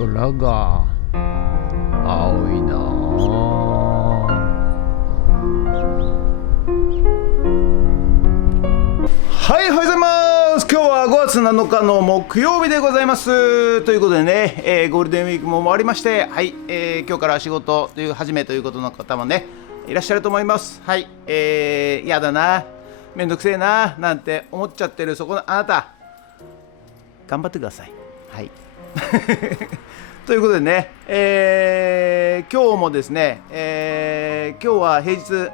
空が青いなはい、おはようございます。今日は5月7日の木曜日でございます。ということでね、ゴールデンウィークも終わりまして、はい、今日から仕事という始めということの方もねいらっしゃると思います。はい、やだな、めんどくせえななんて思っちゃってるそこのあなた、頑張ってください。はいということでね、今日もですね、今日は平日、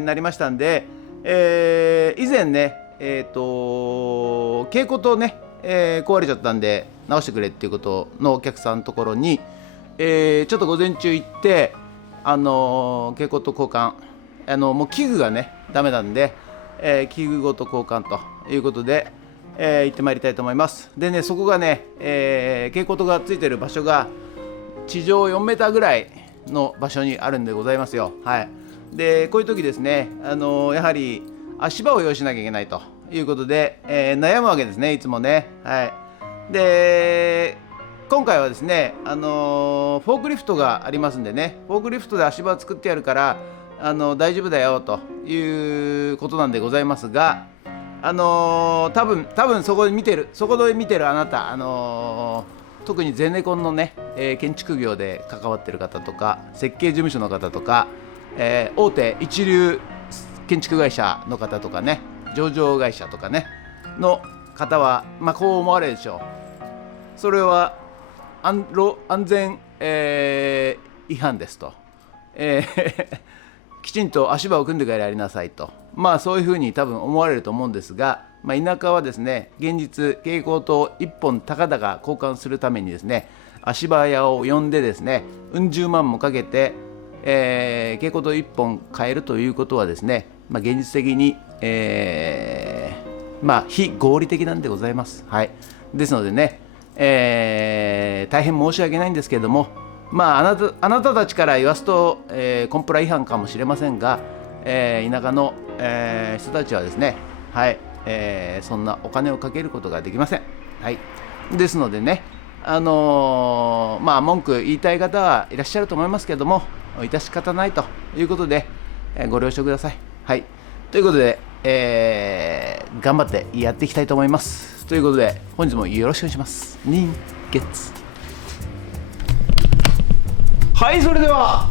になりましたんで、以前ね、蛍光灯ね、壊れちゃったんで直してくれっていうことのお客さんのところに、ちょっと午前中行って、蛍光灯交換、もう器具がねダメなんで、器具ごと交換ということで、行ってまいりたいと思います。でね、そこがね、蛍光灯がついてる場所が地上4メーターぐらいの場所にあるんでございますよ。はい。で、こういう時ですね、やはり足場を用意しなきゃいけないということで、悩むわけですね、いつもね。はい。で、今回はですね、フォークリフトがありますんでね、フォークリフトで足場を作ってやるから大丈夫だよということなんでございますが、多分そこで見てるあなた、特にゼネコンのね、建築業で関わってる方とか、設計事務所の方とか、大手一流建築会社の方とかね、上場会社とかねの方は、こう思われるでしょう。それは安全、違反ですと、きちんと足場を組んでからやりなさいと、そういうふうに多分思われると思うんですが、田舎はですね、現実蛍光灯1本たかだか交換するためにですね、足場屋を呼んでですね、うん十万もかけて、蛍光灯1本変えるということはですね、現実的に、非合理的なんでございます。はい。ですのでね、大変申し訳ないんですけれども、あなたたちから言わすと、コンプラ違反かもしれませんが、田舎の、人たちはですね、はい、そんなお金をかけることができません。はい。ですのでね、文句言いたい方はいらっしゃると思いますけれども、致し方ないということで、ご了承ください。はい。ということで、頑張ってやっていきたいと思います。ということで、本日もよろしくお願いします。人月。はい、それでは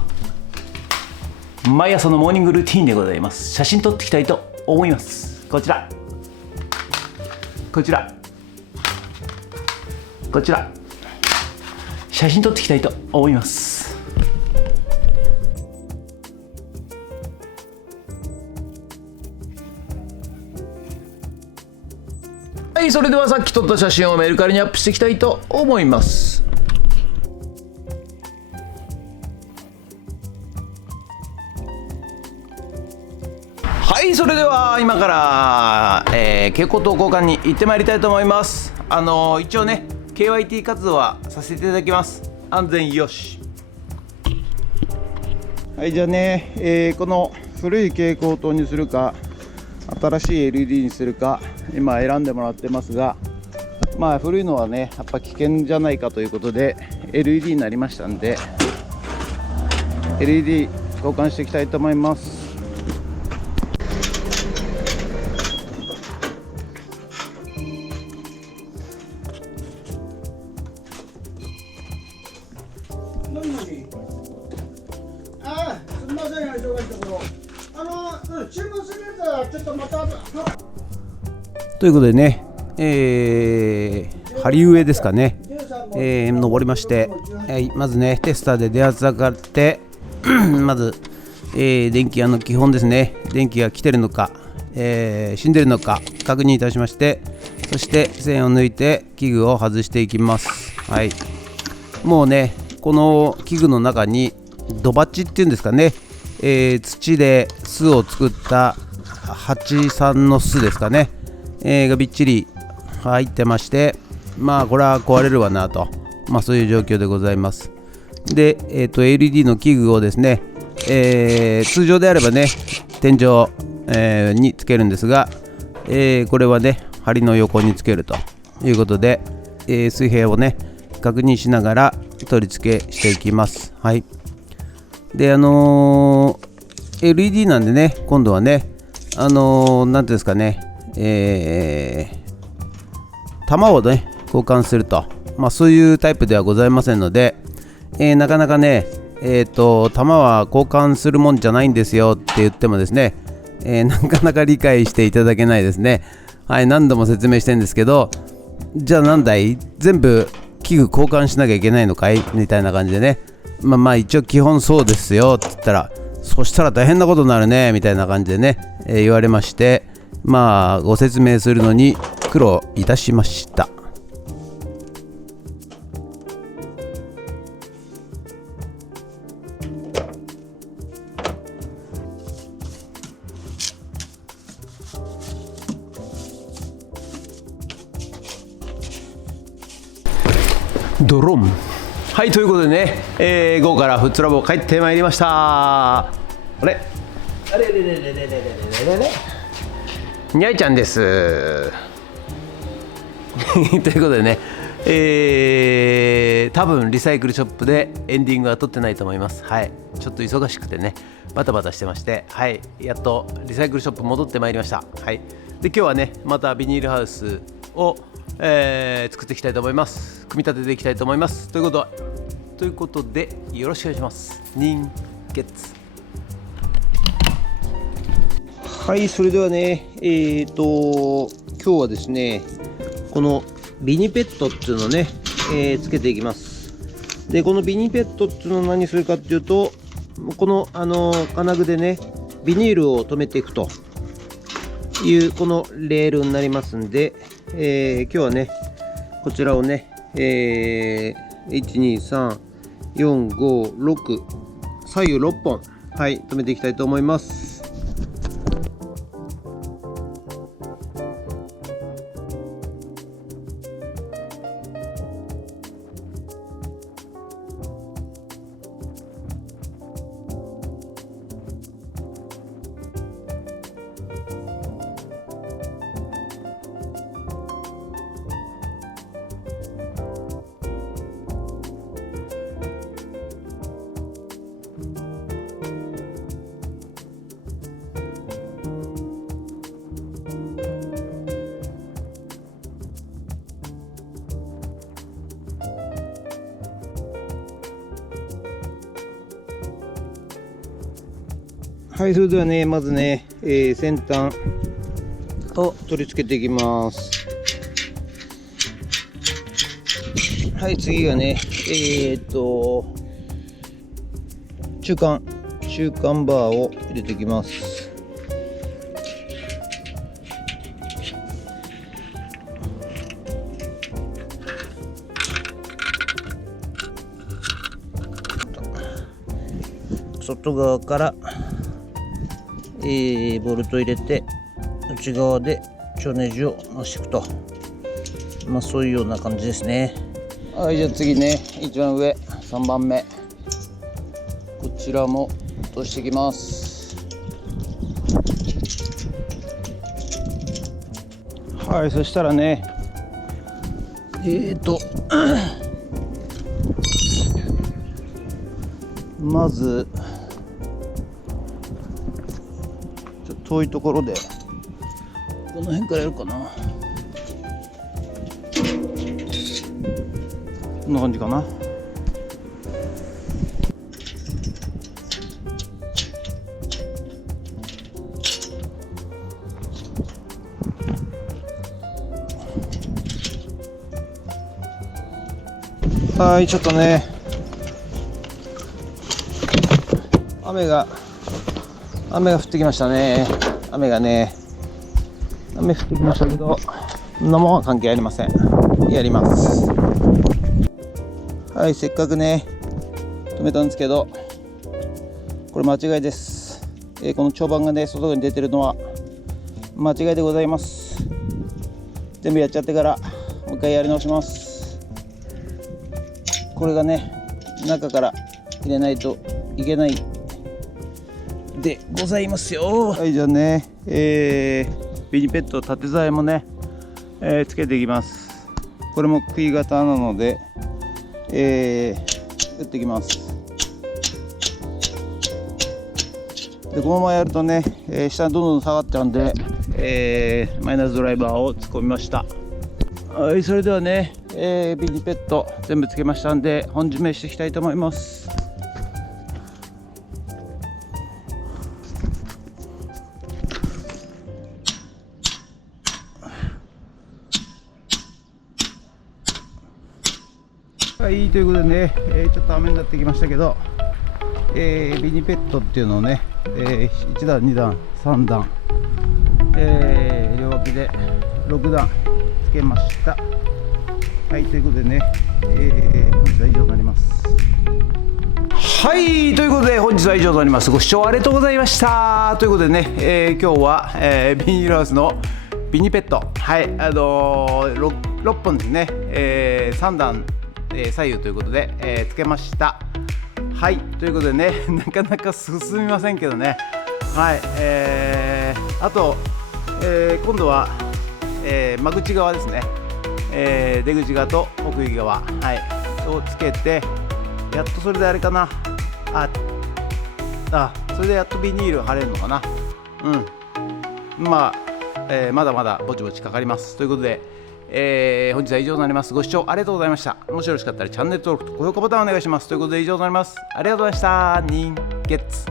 毎朝のモーニングルーティンでございます。写真撮っていきたいと思います。こちら写真撮っていきたいと思います。はい、それではさっき撮った写真をメルカリにアップしていきたいと思います。はい、それでは今から、蛍光灯交換に行ってまいりたいと思います。一応ね KYT 活動はさせていただきます。安全よし。はい、じゃあね、この古い蛍光灯にするか新しい LED にするか今選んでもらってますが、古いのはねやっぱ危険じゃないかということで LED になりましたんで LED 交換していきたいと思います。すみません、忙しいところ。注文するやつはちょっとまた。ということでね、針上ですかね、登りまして、まずねテスターで電圧測ってまず、電気基本ですね、電気が来てるのか、死んでるのか確認いたしまして、そして線を抜いて器具を外していきます。はい。もうねこの器具の中に土鉢っていうんですかね、土で巣を作った蜂さんの巣ですかね、がびっちり入ってまして、これは壊れるわなと、そういう状況でございます。で、LED の器具をですね、通常であればね天井、につけるんですが、これはね梁の横につけるということで、水平をね確認しながら、取り付けしていきます。はい。でLED なんでね、今度はねなんていうんですかね、玉をね交換すると、そういうタイプではございませんので、なかなかね玉は交換するもんじゃないんですよって言ってもですね、なかなか理解していただけないですね。はい、何度も説明してるんですけど、じゃあなんだい、全部器具交換しなきゃいけないのかいみたいな感じでね、一応基本そうですよって言ったら、そしたら大変なことになるねみたいな感じでね、言われまして、ご説明するのに苦労いたしました。ドロン。はい、ということでね、午後からフッツラボ帰ってまいりました。あれにゃいちゃんですということでね、多分リサイクルショップでエンディングは撮ってないと思います。はい、ちょっと忙しくてねバタバタしてまして、はい、やっとリサイクルショップ戻ってまいりました。はい、で今日はねまたビニールハウスを作っていきたいと思います。組み立てていきたいと思います。ということでよろしくお願いします。人月。はい、それではね今日はですねこのビニペットっていうのをね、つけていきます。でこのビニペットっていうのを何するかっていうと、この金具でねビニールを留めていくというこのレールになりますんで、今日はねこちらをね、12345左右6本、はい、留めていきたいと思います。はい、それではねまずね、先端を取り付けていきます。はい、次がね中間バーを入れていきます。外側からボルト入れて内側で蝶ネジを回していくと、そういうような感じですね。はい、じゃあ次ね一番上3番目こちらも落としていきます。はい、そしたらねまず遠いところでこの辺からやるかな。こんな感じかな。はい、ちょっとね雨が降ってきましたね。雨降ってきましたけど、そんなもんは関係ありません。やります。はい、せっかくね止めたんですけど、これ間違いです。この長板がね外に出てるのは間違いでございます。全部やっちゃってからもう一回やり直します。これがね中から入れないといけないでございますよ。はい、じゃあね、ビニペット縦材もね、つけていきます。これも杭型なので、打っていきます。でこのままやるとね、下にどんどん下がっちゃうんで、マイナスドライバーを突っ込みました。はい、それではね、ビニペット全部つけましたんで本締めしていきたいと思います。はい、ということでね、ちょっと雨になってきましたけど、ビニペットっていうのをね、1段2段3段、両脇で6段つけました。はい、ということでね、本日は以上になります。はい、ということで本日は以上となります。ご視聴ありがとうございました。ということでね、今日は、ビニールハウスのビニペット、はい、6本ですね、3段、左右ということで、つけました。はい、ということでね、なかなか進みませんけどね、はい、あと、今度は、間口側ですね、出口側と奥行き側、はい、をつけて、やっとそれであれかな、それでやっとビニール貼れるのかな。まあ、まだまだぼちぼちかかりますということで、本日は以上となります。ご視聴ありがとうございました。もしよろしかったらチャンネル登録と高評価ボタンお願いします。ということで以上となります。ありがとうございました。人月